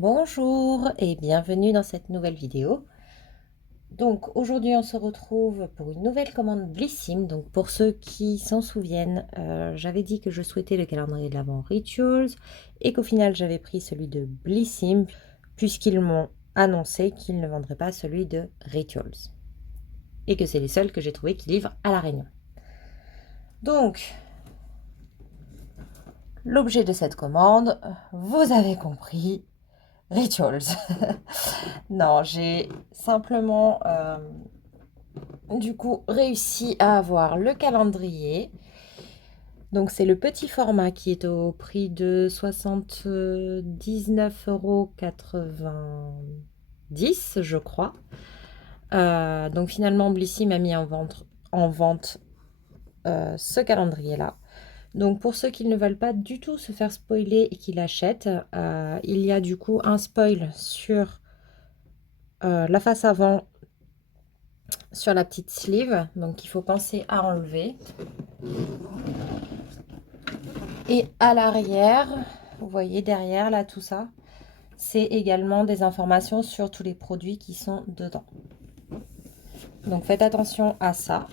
Bonjour et bienvenue dans cette nouvelle vidéo. Donc aujourd'hui on se retrouve pour une nouvelle commande Blissim. Donc pour ceux qui s'en souviennent, j'avais dit que je souhaitais le calendrier de l'Avent Rituals et qu'au final j'avais pris celui de Blissim puisqu'ils m'ont annoncé qu'ils ne vendraient pas celui de Rituals et que c'est les seuls que j'ai trouvé qui livrent à La Réunion. Donc l'objet de cette commande, vous avez compris, Rituals. Non, j'ai simplement du coup réussi à avoir le calendrier. Donc c'est le petit format qui est au prix de 79,90 € je crois. Donc finalement Blissim m'a mis en vente ce calendrier-là. Donc pour ceux qui ne veulent pas du tout se faire spoiler et qui l'achètent, il y a du coup un spoil sur la face avant, sur la petite sleeve. Donc il faut penser à enlever. Et à l'arrière, vous voyez derrière là tout ça, c'est également des informations sur tous les produits qui sont dedans. Donc faites attention à ça.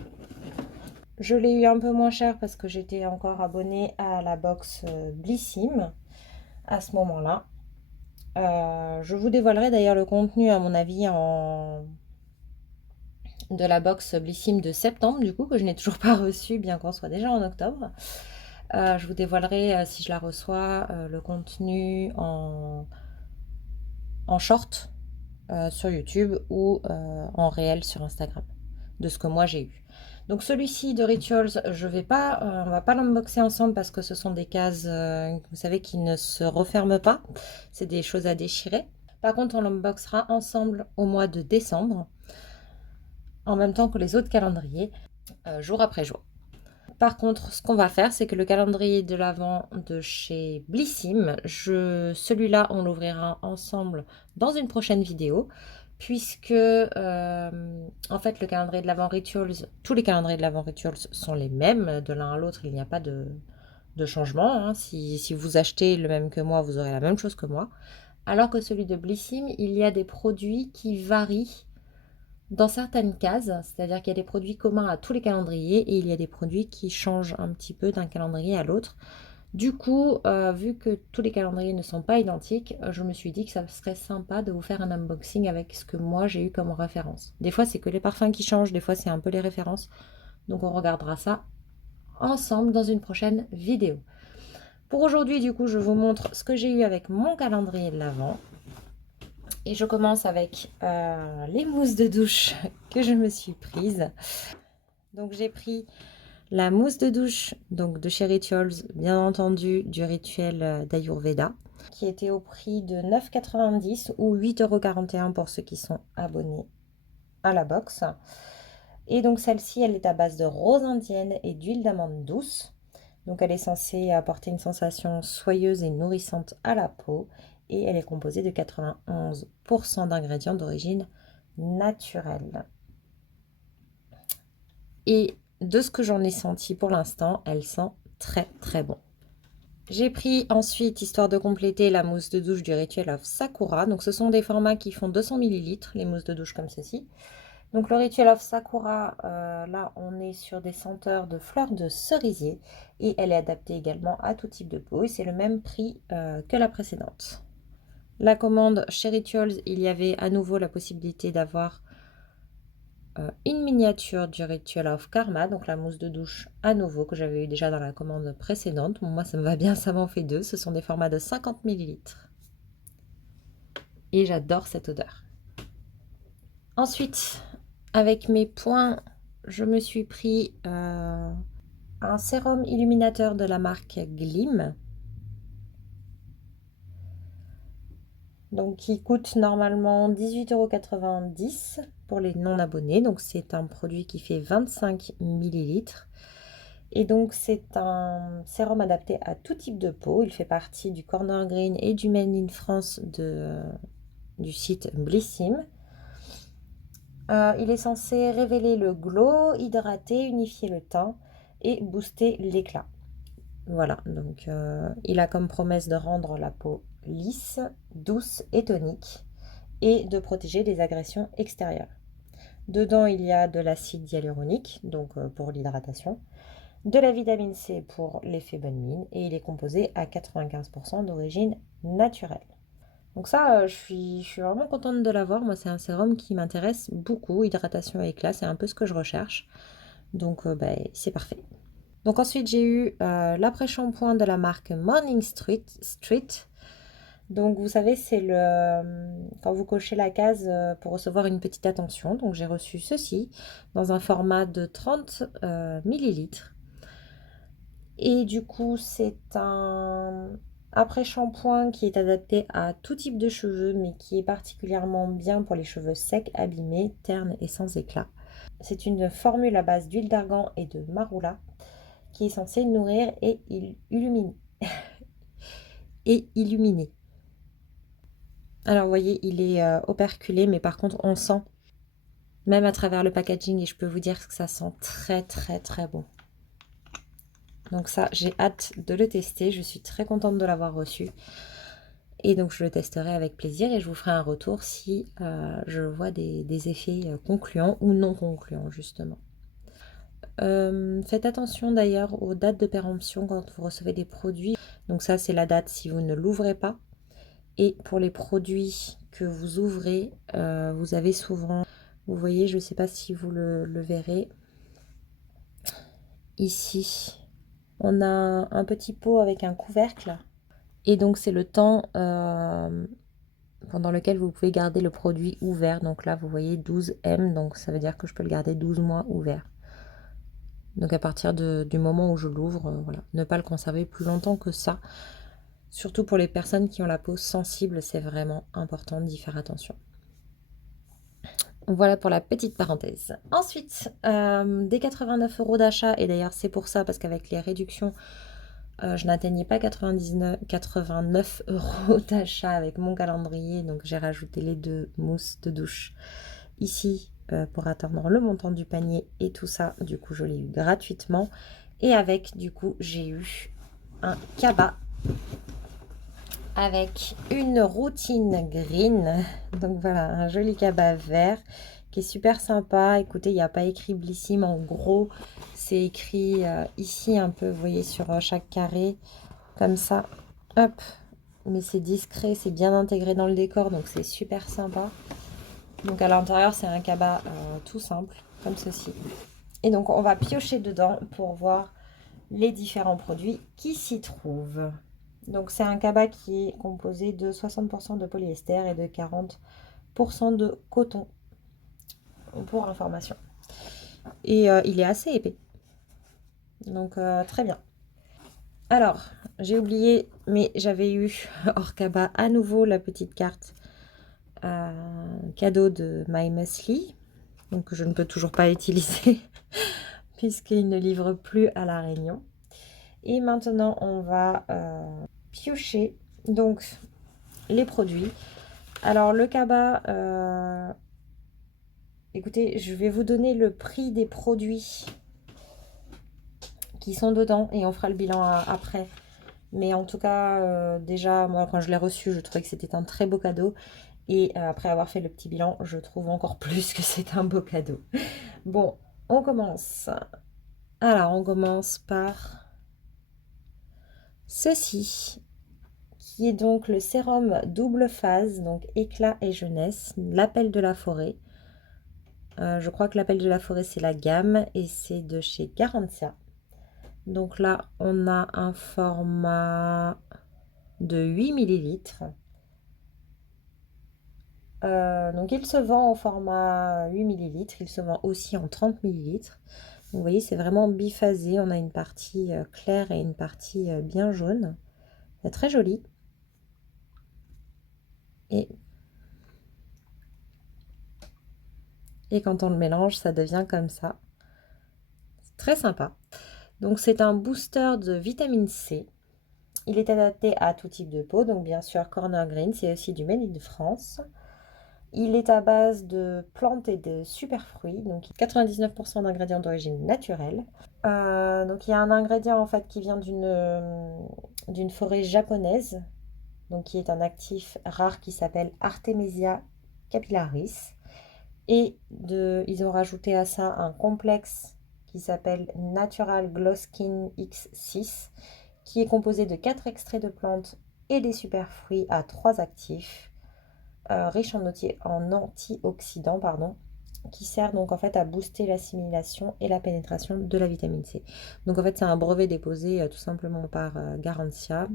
Je l'ai eu un peu moins cher parce que j'étais encore abonnée à la box Blissim à ce moment-là. Je vous dévoilerai d'ailleurs le contenu à mon avis de la box Blissim de septembre du coup, que je n'ai toujours pas reçu bien qu'on soit déjà en octobre. Je vous dévoilerai si je la reçois le contenu en short sur YouTube ou en réel sur Instagram, de ce que moi j'ai eu. Donc celui-ci de Rituals, on va pas l'unboxer ensemble parce que ce sont des cases, vous savez, qui ne se referment pas. C'est des choses à déchirer. Par contre, on l'unboxera ensemble au mois de décembre, en même temps que les autres calendriers, jour après jour. Par contre, ce qu'on va faire, c'est que le calendrier de l'Avent de chez Blissim, celui-là, on l'ouvrira ensemble dans une prochaine vidéo, puisque en fait, le calendrier de l'Avent Rituals, tous les calendriers de l'Avent Rituals sont les mêmes, de l'un à l'autre, il n'y a pas de changement. Hein. Si vous achetez le même que moi, vous aurez la même chose que moi. Alors que celui de Blissim, il y a des produits qui varient dans certaines cases, c'est-à-dire qu'il y a des produits communs à tous les calendriers et il y a des produits qui changent un petit peu d'un calendrier à l'autre. Du coup, vu que tous les calendriers ne sont pas identiques, je me suis dit que ça serait sympa de vous faire un unboxing avec ce que moi j'ai eu comme référence. Des fois, c'est que les parfums qui changent, des fois, c'est un peu les références. Donc, on regardera ça ensemble dans une prochaine vidéo. Pour aujourd'hui, du coup, je vous montre ce que j'ai eu avec mon calendrier de l'Avent. Et je commence avec les mousses de douche que je me suis prise. Donc j'ai pris la mousse de douche donc de chez Rituals, bien entendu du rituel d'Ayurveda, qui était au prix de 9,90 € ou 8,41 € pour ceux qui sont abonnés à la box. Et donc celle-ci, elle est à base de rose indienne et d'huile d'amande douce. Donc elle est censée apporter une sensation soyeuse et nourrissante à la peau. Et elle est composée de 91% d'ingrédients d'origine naturelle. Et de ce que j'en ai senti pour l'instant, elle sent très très bon. J'ai pris ensuite, histoire de compléter, la mousse de douche du Ritual of Sakura. Donc ce sont des formats qui font 200 ml, les mousses de douche comme ceci. Donc le Ritual of Sakura, là on est sur des senteurs de fleurs de cerisier et elle est adaptée également à tout type de peau et c'est le même prix que la précédente. La commande chez Rituals, il y avait à nouveau la possibilité d'avoir une miniature du Ritual of Karma, donc la mousse de douche à nouveau que j'avais eu déjà dans la commande précédente. Bon, moi ça me va bien, ça m'en fait deux. Ce sont des formats de 50 ml. Et j'adore cette odeur. Ensuite, avec mes points, je me suis pris un sérum illuminateur de la marque Glim. Donc qui coûte normalement 18,90 € pour les non-abonnés. Donc c'est un produit qui fait 25 ml. Et donc c'est un sérum adapté à tout type de peau. Il fait partie du Corner Green et du Made in France du site Blissim. Il est censé révéler le glow, hydrater, unifier le teint et booster l'éclat. Voilà, donc il a comme promesse de rendre la peau lisse, douce et tonique, et de protéger des agressions extérieures. Dedans, il y a de l'acide hyaluronique, donc pour l'hydratation, de la vitamine C pour l'effet bonne mine, et il est composé à 95% d'origine naturelle. Donc ça, je suis vraiment contente de l'avoir. Moi, c'est un sérum qui m'intéresse beaucoup. Hydratation et éclat, c'est un peu ce que je recherche. Donc, c'est parfait. Donc ensuite, j'ai eu l'après-shampoing de la marque Morning Street. Donc, vous savez, c'est quand vous cochez la case pour recevoir une petite attention. Donc, j'ai reçu ceci dans un format de 30 millilitres. Et du coup, c'est un après-shampoing qui est adapté à tout type de cheveux, mais qui est particulièrement bien pour les cheveux secs, abîmés, ternes et sans éclat. C'est une formule à base d'huile d'argan et de marula qui est censée nourrir et illuminer. et illuminer. Alors, vous voyez, il est operculé, mais par contre, on sent, même à travers le packaging, et je peux vous dire que ça sent très, très, très bon. Donc ça, j'ai hâte de le tester. Je suis très contente de l'avoir reçu. Et donc, je le testerai avec plaisir et je vous ferai un retour si je vois des effets concluants ou non concluants, justement. Faites attention d'ailleurs aux dates de péremption quand vous recevez des produits. Donc ça, c'est la date si vous ne l'ouvrez pas. Et pour les produits que vous ouvrez, vous avez souvent, vous voyez, je ne sais pas si vous le verrez, ici, on a un petit pot avec un couvercle. Et donc, c'est le temps pendant lequel vous pouvez garder le produit ouvert. Donc là, vous voyez 12M, donc ça veut dire que je peux le garder 12 mois ouvert. Donc à partir du moment où je l'ouvre, voilà, ne pas le conserver plus longtemps que ça. Surtout pour les personnes qui ont la peau sensible, c'est vraiment important d'y faire attention. Voilà pour la petite parenthèse. Ensuite, des 89 € d'achat, et d'ailleurs c'est pour ça, parce qu'avec les réductions, je n'atteignais pas 89 € d'achat avec mon calendrier, donc j'ai rajouté les 2 mousses de douche ici pour atteindre le montant du panier et tout ça, du coup je l'ai eu gratuitement. Et avec, du coup, j'ai eu un cabas avec une routine green. Donc voilà, un joli cabas vert qui est super sympa. Écoutez, il n'y a pas écrit Blissim en gros. C'est écrit ici un peu, vous voyez, sur chaque carré. Comme ça. Hop. Mais c'est discret, c'est bien intégré dans le décor. Donc c'est super sympa. Donc à l'intérieur, c'est un cabas tout simple, comme ceci. Et donc on va piocher dedans pour voir les différents produits qui s'y trouvent. Donc c'est un cabas qui est composé de 60% de polyester et de 40% de coton, pour information. Et il est assez épais. Donc très bien. Alors, j'ai oublié, mais j'avais eu hors cabas à nouveau la petite carte cadeau de My Muesli, donc que je ne peux toujours pas utiliser puisqu'il ne livre plus à La Réunion. Et maintenant, on va piocher donc les produits. Alors le cabas, écoutez, je vais vous donner le prix des produits qui sont dedans et on fera le bilan après. Mais en tout cas, déjà, moi, quand je l'ai reçu, je trouvais que c'était un très beau cadeau. Et après avoir fait le petit bilan, je trouve encore plus que c'est un beau cadeau. Bon, on commence. Alors, on commence par ceci, qui est donc le sérum double phase, donc éclat et jeunesse, l'appel de la forêt. Je crois que l'appel de la forêt, c'est la gamme et c'est de chez Garantia. Donc là, on a un format de 8 millilitres. Donc il se vend au format 8 millilitres, il se vend aussi en 30 millilitres. Vous voyez, c'est vraiment biphasé. On a une partie claire et une partie bien jaune. C'est très joli. Et quand on le mélange, ça devient comme ça. C'est très sympa. Donc c'est un booster de vitamine C. Il est adapté à tout type de peau. Donc bien sûr, Corner Green, c'est aussi du Made in France. Il est à base de plantes et de super fruits. Donc 99% d'ingrédients d'origine naturelle. Donc il y a un ingrédient en fait qui vient d'une forêt japonaise. donc qui est un actif rare qui s'appelle Artemisia capillaris. Et ils ont rajouté à ça un complexe qui s'appelle Natural Glow Skin X6, qui est composé de 4 extraits de plantes et des superfruits à 3 actifs, riches en antioxydants, pardon, qui sert donc en fait à booster l'assimilation et la pénétration de la vitamine C. Donc en fait c'est un brevet déposé tout simplement par Garantia,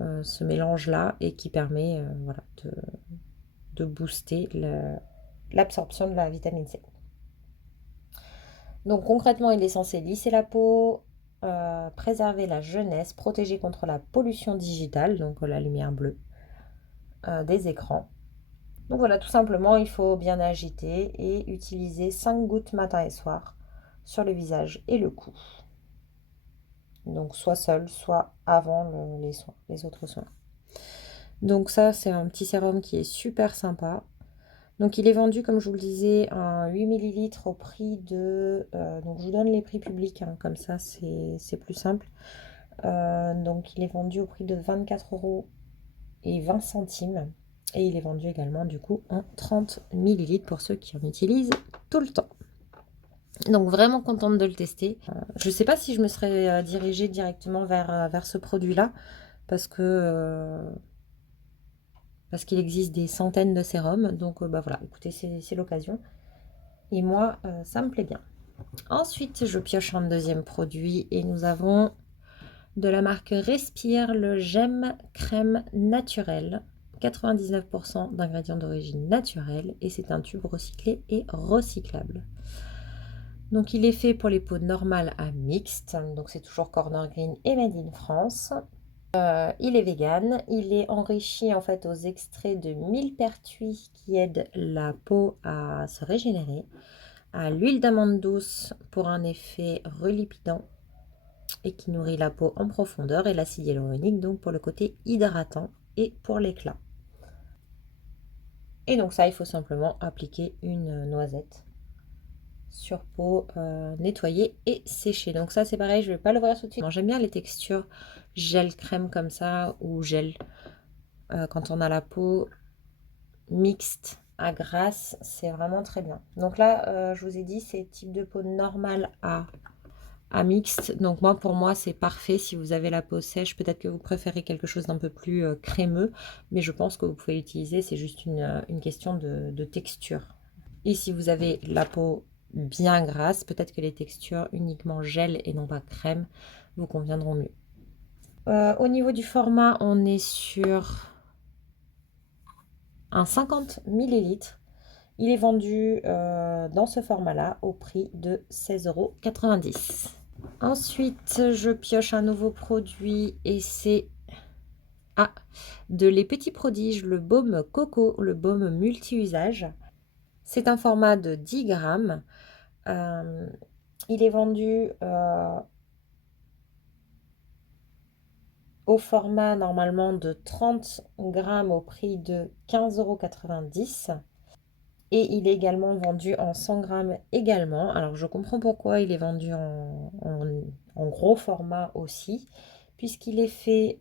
ce mélange-là, et qui permet voilà, de booster l'absorption de la vitamine C. Donc concrètement, il est censé lisser la peau, préserver la jeunesse, protéger contre la pollution digitale, donc la lumière bleue des écrans. Donc voilà, tout simplement, il faut bien agiter et utiliser 5 gouttes matin et soir sur le visage et le cou. Donc soit seul, soit avant les autres soins. Donc ça, c'est un petit sérum qui est super sympa. Donc il est vendu, comme je vous le disais, en 8 ml au prix de... donc je vous donne les prix publics, hein, comme ça c'est plus simple. Donc il est vendu au prix de 24,20 € et il est vendu également du coup en 30 ml pour ceux qui en utilisent tout le temps. Donc vraiment contente de le tester. Je ne sais pas si je me serais dirigée directement vers ce produit-là parce qu'il existe des centaines de sérums. Donc bah voilà, écoutez, c'est l'occasion. Et moi, ça me plaît bien. Ensuite, je pioche un deuxième produit et nous avons de la marque Respire le Gemme Crème Naturelle. 99% d'ingrédients d'origine naturelle et c'est un tube recyclé et recyclable. Donc il est fait pour les peaux normales à mixtes, donc c'est toujours Corner Green et Made in France. Il est vegan, il est enrichi en fait aux extraits de millepertuis qui aident la peau à se régénérer, à l'huile d'amande douce pour un effet relipidant et qui nourrit la peau en profondeur, et l'acide hyaluronique donc pour le côté hydratant et pour l'éclat. Et donc ça, il faut simplement appliquer une noisette sur peau nettoyée et séchée. Donc ça c'est pareil, je vais pas l'ouvrir tout de suite. J'aime bien les textures gel crème comme ça ou gel quand on a la peau mixte à grasse, c'est vraiment très bien. Donc là je vous ai dit c'est type de peau normale à mixte. Donc moi, pour moi, c'est parfait. Si vous avez la peau sèche, peut-être que vous préférez quelque chose d'un peu plus crémeux, mais je pense que vous pouvez l'utiliser. C'est juste une question de texture. Et si vous avez la peau bien grasse, peut-être que les textures uniquement gel et non pas crème vous conviendront mieux. Au niveau du format, on est sur un 50 ml. Il est vendu dans ce format-là au prix de 16,90 €. Ensuite, je pioche un nouveau produit et c'est de Les Petits Prodiges, le baume coco, le baume multi-usage. C'est un format de 10 grammes. Il est vendu au format normalement de 30 grammes au prix de 15,90 €. Et il est également vendu en 100 grammes également. Alors je comprends pourquoi il est vendu en gros format aussi, puisqu'il est fait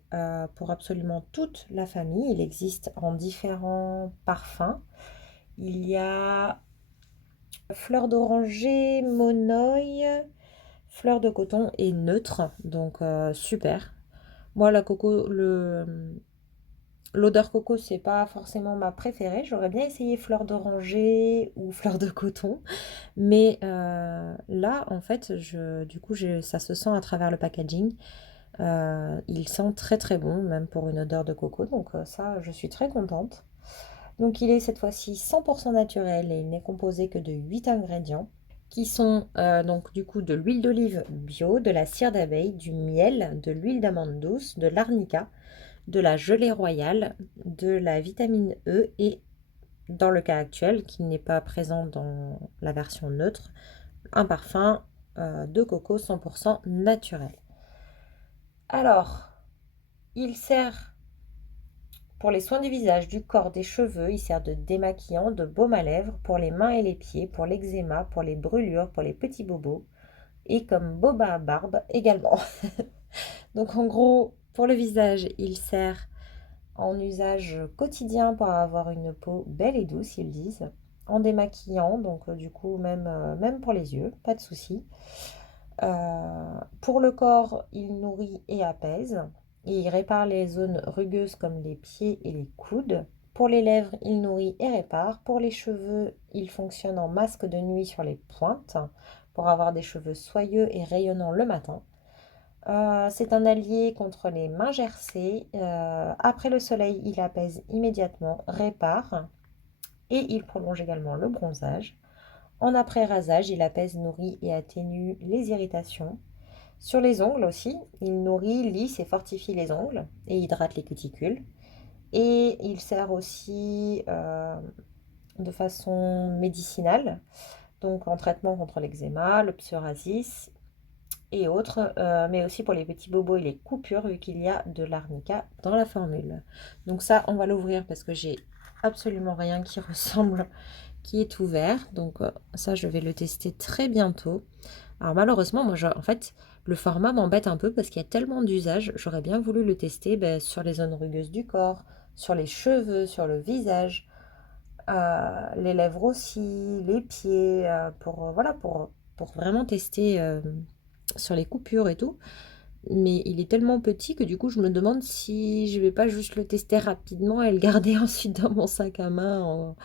pour absolument toute la famille. Il existe en différents parfums. Il y a fleur d'oranger, monoï, fleur de coton et neutre. Donc super. Moi la coco, l'odeur coco, c'est pas forcément ma préférée. J'aurais bien essayé fleur d'oranger ou fleur de coton. Mais là, en fait, du coup, ça se sent à travers le packaging. Il sent très très bon, même pour une odeur de coco. Donc ça, je suis très contente. Donc il est cette fois-ci 100% naturel et il n'est composé que de 8 ingrédients qui sont donc du coup de l'huile d'olive bio, de la cire d'abeille, du miel, de l'huile d'amande douce, de l'arnica, de la gelée royale, de la vitamine E et, dans le cas actuel, qui n'est pas présent dans la version neutre, un parfum de coco 100% naturel. Alors, il sert pour les soins du visage, du corps, des cheveux. Il sert de démaquillant, de baume à lèvres, pour les mains et les pieds, pour l'eczéma, pour les brûlures, pour les petits bobos et comme baume à barbe également. Donc en gros, Pour le visage, il sert en usage quotidien pour avoir une peau belle et douce, ils disent. En démaquillant, donc du coup, même pour les yeux, pas de souci. Pour le corps, il nourrit et apaise. Et il répare les zones rugueuses comme les pieds et les coudes. Pour les lèvres, il nourrit et répare. Pour les cheveux, il fonctionne en masque de nuit sur les pointes pour avoir des cheveux soyeux et rayonnants le matin. C'est un allié contre les mains gercées. Après le soleil, il apaise immédiatement, répare et il prolonge également le bronzage. En après-rasage, il apaise, nourrit et atténue les irritations. Sur les ongles aussi, il nourrit, lisse et fortifie les ongles et hydrate les cuticules. Et il sert aussi de façon médicinale, donc en traitement contre l'eczéma, le psoriasis et autres, mais aussi pour les petits bobos et les coupures, vu qu'il y a de l'arnica dans la formule. Donc ça, on va l'ouvrir parce que j'ai absolument rien qui ressemble, qui est ouvert. Donc ça, je vais le tester très bientôt. Alors malheureusement, moi, en fait, le format m'embête un peu parce qu'il y a tellement d'usages. J'aurais bien voulu le tester sur les zones rugueuses du corps, sur les cheveux, sur le visage, les lèvres aussi, les pieds, voilà, pour vraiment tester sur les coupures et tout. Mais il est tellement petit que du coup, je me demande si je vais pas juste le tester rapidement et le garder ensuite dans mon sac à main,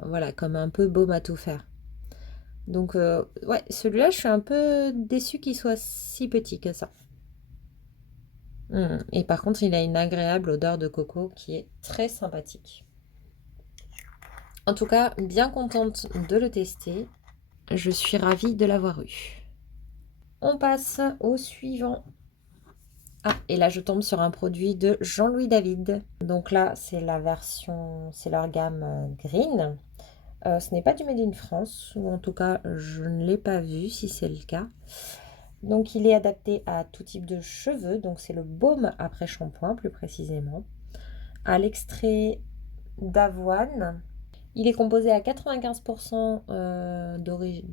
voilà, comme un peu baume à tout faire. Donc, ouais, celui-là, je suis un peu déçue qu'il soit si petit que ça. Et par contre, il a une agréable odeur de coco qui est très sympathique. En tout cas, bien contente de le tester. Je suis ravie de l'avoir eu. On passe au suivant. Ah, et là, je tombe sur un produit de Jean-Louis David. Donc là, c'est la version, c'est leur gamme Green. Ce n'est pas du Made in France, ou en tout cas, je ne l'ai pas vu si c'est le cas. Donc, il est adapté à tout type de cheveux. Donc, c'est le baume après shampoing, plus précisément. À l'extrait d'avoine. Il est composé à 95%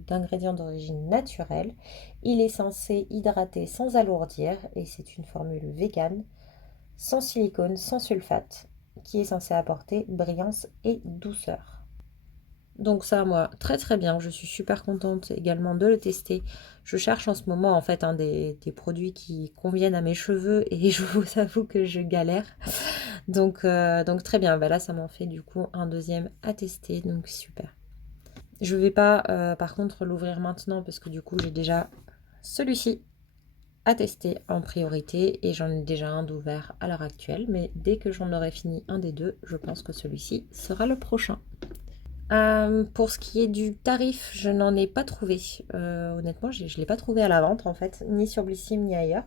d'ingrédients d'origine naturelle. Il est censé hydrater sans alourdir et c'est une formule végane, sans silicone, sans sulfate, qui est censée apporter brillance et douceur. Donc ça, moi, très très bien. Je suis super contente également de le tester. Je cherche en ce moment en fait des produits qui conviennent à mes cheveux et je vous avoue que je galère. Donc très bien. Bah là, ça m'en fait du coup un deuxième à tester. Donc super. Je vais pas par contre l'ouvrir maintenant parce que du coup j'ai déjà celui-ci à tester en priorité et j'en ai déjà un d'ouvert à l'heure actuelle. Mais dès que j'en aurai fini un des deux, je pense que celui-ci sera le prochain. Pour ce qui est du tarif, je n'en ai pas trouvé. Honnêtement, je ne l'ai pas trouvé à la vente en fait, ni sur Blissim ni ailleurs.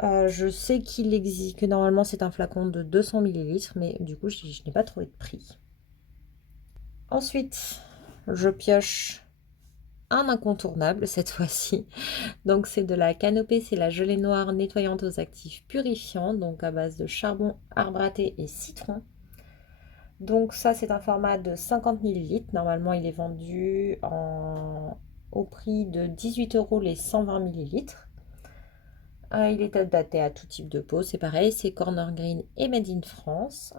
Je sais qu'il existe, que normalement c'est un flacon de 200 millilitres, mais du coup je n'ai pas trouvé de prix. Ensuite, je pioche un incontournable cette fois-ci. Donc c'est de la Canopée, c'est la gelée noire nettoyante aux actifs purifiants, donc à base de charbon, arbre à thé et citron. Donc ça, c'est un format de 50 millilitres. Normalement, il est vendu au prix de 18 € les 120 millilitres. Il est adapté à tout type de peau, c'est pareil, c'est Corner Green et Made in France.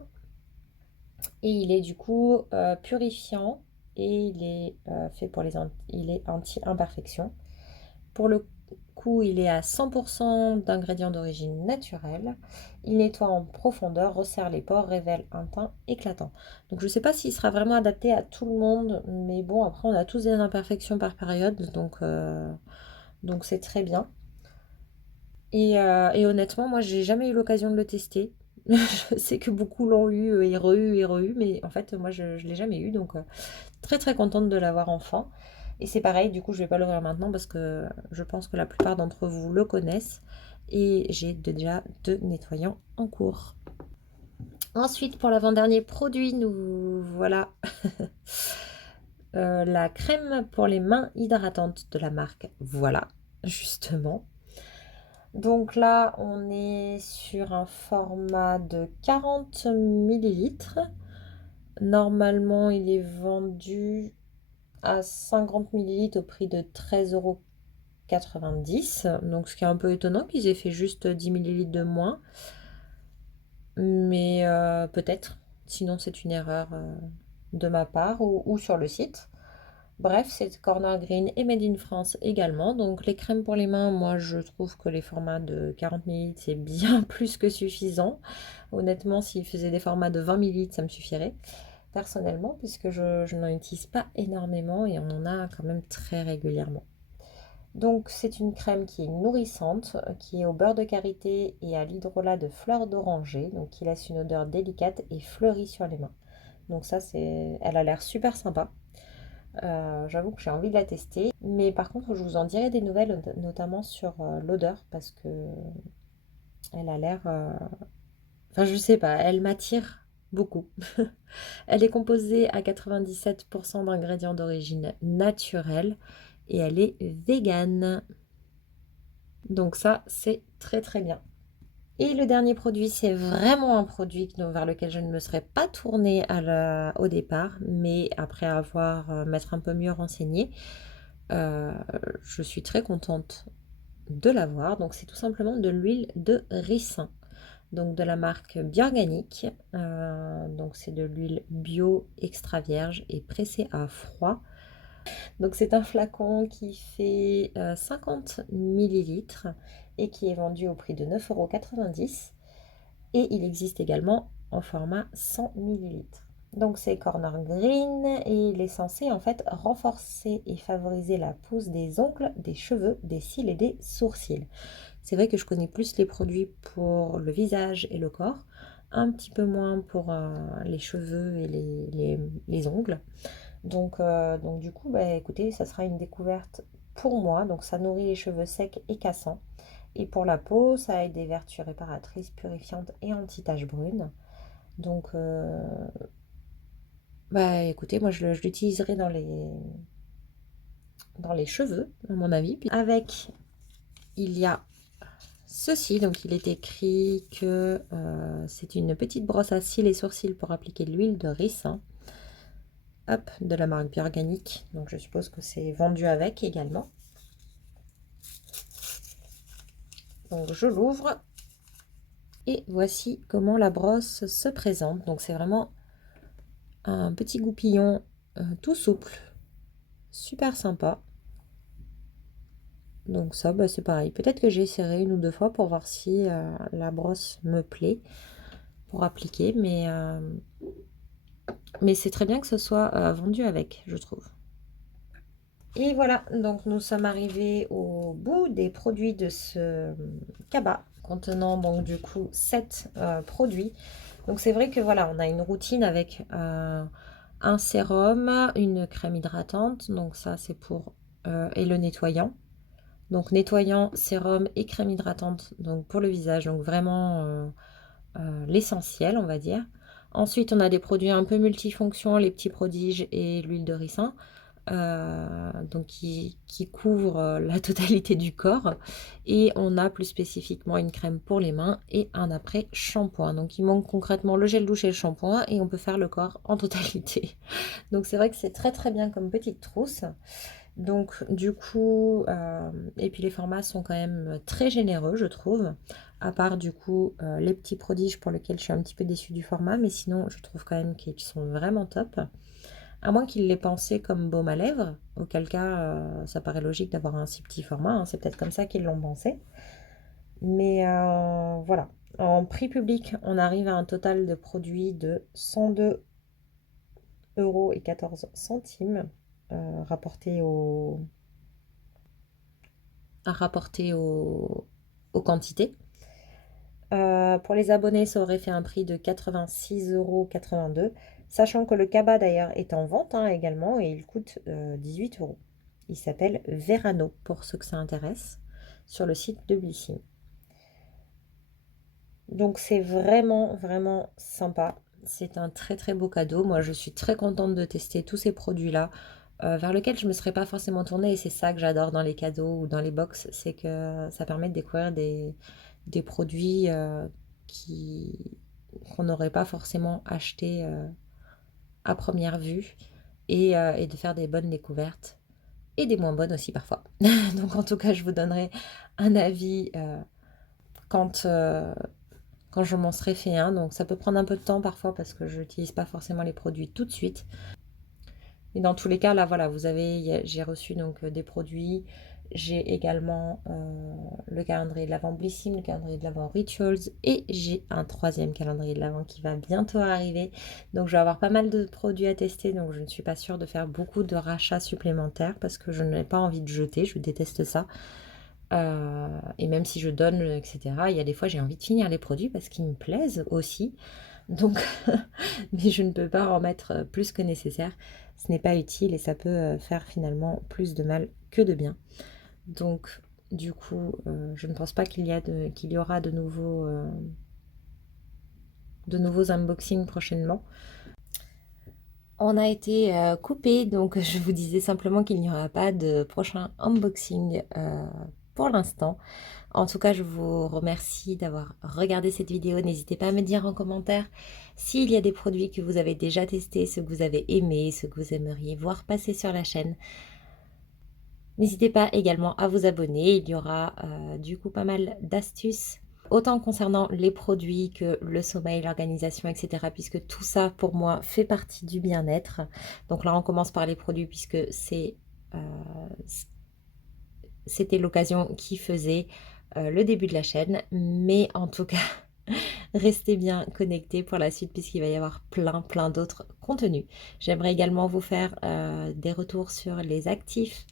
Et il est du coup purifiant et il est fait pour il est anti-imperfection. Pour le coup, il est à 100% d'ingrédients d'origine naturelle. Il nettoie en profondeur, resserre les pores, révèle un teint éclatant. Donc je ne sais pas s'il sera vraiment adapté à tout le monde, mais bon, après on a tous des imperfections par période, donc c'est très bien. Et honnêtement, moi j'ai jamais eu l'occasion de le tester. Je sais que beaucoup l'ont eu et re-eu, mais en fait moi je ne l'ai jamais eu, donc très très contente de l'avoir enfin. Et c'est pareil, du coup je vais pas l'ouvrir maintenant parce que je pense que la plupart d'entre vous le connaissent. Et j'ai déjà 2 nettoyants en cours. Ensuite, pour l'avant-dernier produit, nous voilà la crème pour les mains hydratantes de la marque Voilà, justement. Donc là, on est sur un format de 40 millilitres. Normalement, il est vendu à 50 millilitres au prix de 13,90 € €, donc ce qui est un peu étonnant qu'ils aient fait juste 10 millilitres de moins, mais peut-être, sinon c'est une erreur de ma part ou sur le site. Bref, c'est Corner Green et Made in France également. Donc les crèmes pour les mains, moi je trouve que les formats de 40 millilitres c'est bien plus que suffisant. Honnêtement, s'ils faisaient des formats de 20 millilitres, ça me suffirait personnellement, puisque je n'en utilise pas énormément et on en a quand même très régulièrement. Donc c'est une crème qui est nourrissante, qui est au beurre de karité et à l'hydrolat de fleurs d'oranger, donc qui laisse une odeur délicate et fleurie sur les mains. Donc ça, elle a l'air super sympa. J'avoue que j'ai envie de la tester. Mais par contre, je vous en dirai des nouvelles, notamment sur l'odeur, parce que elle a l'air... Enfin, je sais pas, elle m'attire beaucoup. Elle est composée à 97% d'ingrédients d'origine naturelle et elle est végane. Donc ça, c'est très très bien. Et le dernier produit, c'est vraiment un produit vers lequel je ne me serais pas tournée au départ, mais après avoir m'être un peu mieux renseignée, euh, je suis très contente de l'avoir. Donc c'est tout simplement de l'huile de ricin, donc de la marque Biorganique. Donc c'est de l'huile bio extra vierge et pressée à froid. Donc c'est un flacon qui fait 50 millilitres et qui est vendu au prix de 9,90 € et il existe également en format 100 millilitres. Donc c'est Corner Green et il est censé en fait renforcer et favoriser la pousse des ongles, des cheveux, des cils et des sourcils. C'est vrai que je connais plus les produits pour le visage et le corps, un petit peu moins pour les cheveux et les ongles. Donc du coup, bah, écoutez, ça sera une découverte pour moi. Donc ça nourrit les cheveux secs et cassants. Et pour la peau, ça a des vertus réparatrices, purifiantes et anti-taches brunes. Donc, bah écoutez, moi je l'utiliserai dans les cheveux, à mon avis. Puis avec, il y a ceci, donc il est écrit que c'est une petite brosse à cils et sourcils pour appliquer de l'huile de ricin. Hop, de la marque Biorganique. Donc je suppose que c'est vendu avec également. Donc je l'ouvre et voici comment la brosse se présente. Donc c'est vraiment un petit goupillon tout souple, super sympa. Donc ça, bah, c'est pareil. Peut-être que j'essaierai une ou deux fois pour voir si la brosse me plaît pour appliquer. Mais c'est très bien que ce soit vendu avec, je trouve. Et voilà, donc nous sommes arrivés au bout des produits de ce cabas contenant donc du coup 7 produits. Donc c'est vrai que voilà, on a une routine avec un sérum, une crème hydratante, donc ça c'est pour et le nettoyant. Donc nettoyant, sérum et crème hydratante donc pour le visage, donc vraiment l'essentiel on va dire. Ensuite on a des produits un peu multifonctions, les petits prodiges et l'huile de ricin. Donc qui couvre la totalité du corps. Et on a plus spécifiquement une crème pour les mains et un après shampoing. Donc il manque concrètement le gel douche et le shampoing et on peut faire le corps en totalité. Donc c'est vrai que c'est très très bien comme petite trousse. Donc du coup, et puis les formats sont quand même très généreux je trouve. À part du coup les petits prodiges pour lesquels je suis un petit peu déçue du format. Mais sinon je trouve quand même qu'ils sont vraiment top. À moins qu'ils l'aient pensé comme baume à lèvres, auquel cas ça paraît logique d'avoir un si petit format, hein, c'est peut-être comme ça qu'ils l'ont pensé. Mais voilà, en prix public, on arrive à un total de produits de 102,14 € rapporté aux quantités. Pour les abonnés, ça aurait fait un prix de 86,82 €, sachant que le cabas d'ailleurs est en vente hein, également et il coûte 18 €. Il s'appelle Verano pour ceux que ça intéresse sur le site de Blissim. Donc c'est vraiment vraiment sympa. C'est un très très beau cadeau. Moi je suis très contente de tester tous ces produits-là vers lesquels je ne me serais pas forcément tournée et c'est ça que j'adore dans les cadeaux ou dans les box, c'est que ça permet de découvrir des produits qui qu'on n'aurait pas forcément acheté à première vue et de faire des bonnes découvertes. et des moins bonnes aussi parfois. Donc en tout cas, je vous donnerai un avis quand, quand je m'en serai fait un. Donc ça peut prendre un peu de temps parfois parce que je n'utilise pas forcément les produits tout de suite. Et dans tous les cas, là, voilà, j'ai reçu donc des produits. J'ai également le calendrier de l'Avent Blissim, le calendrier de l'Avent Rituals et j'ai un troisième calendrier de l'Avent qui va bientôt arriver. Donc je vais avoir pas mal de produits à tester, donc je ne suis pas sûre de faire beaucoup de rachats supplémentaires parce que je n'ai pas envie de jeter, je déteste ça. Et même si je donne, etc., il y a des fois j'ai envie de finir les produits parce qu'ils me plaisent aussi. Donc, mais je ne peux pas en mettre plus que nécessaire. Ce n'est pas utile et ça peut faire finalement plus de mal que de bien. Donc, du coup, je ne pense pas qu'il y aura de nouveaux unboxings prochainement. On a été coupé, donc je vous disais simplement qu'il n'y aura pas de prochain unboxing pour l'instant. En tout cas, je vous remercie d'avoir regardé cette vidéo. N'hésitez pas à me dire en commentaire s'il y a des produits que vous avez déjà testés, ceux que vous avez aimés, ceux que vous aimeriez voir passer sur la chaîne. N'hésitez pas également à vous abonner. Il y aura du coup pas mal d'astuces, autant concernant les produits que le sommeil, l'organisation, etc. Puisque tout ça, pour moi, fait partie du bien-être. Donc là, on commence par les produits puisque c'était l'occasion qui faisait le début de la chaîne. Mais en tout cas, restez bien connectés pour la suite puisqu'il va y avoir plein d'autres contenus. J'aimerais également vous faire des retours sur les actifs,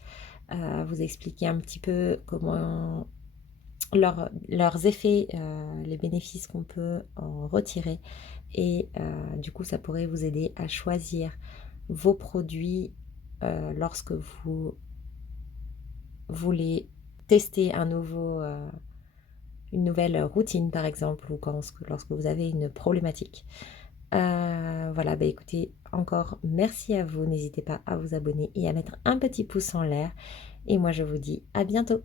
vous expliquer un petit peu comment leurs effets, les bénéfices qu'on peut en retirer. Et du coup, ça pourrait vous aider à choisir vos produits lorsque vous voulez tester une nouvelle routine, par exemple, ou lorsque vous avez une problématique. Voilà, bah écoutez, encore merci à vous. N'hésitez pas à vous abonner et à mettre un petit pouce en l'air. Et moi, je vous dis à bientôt.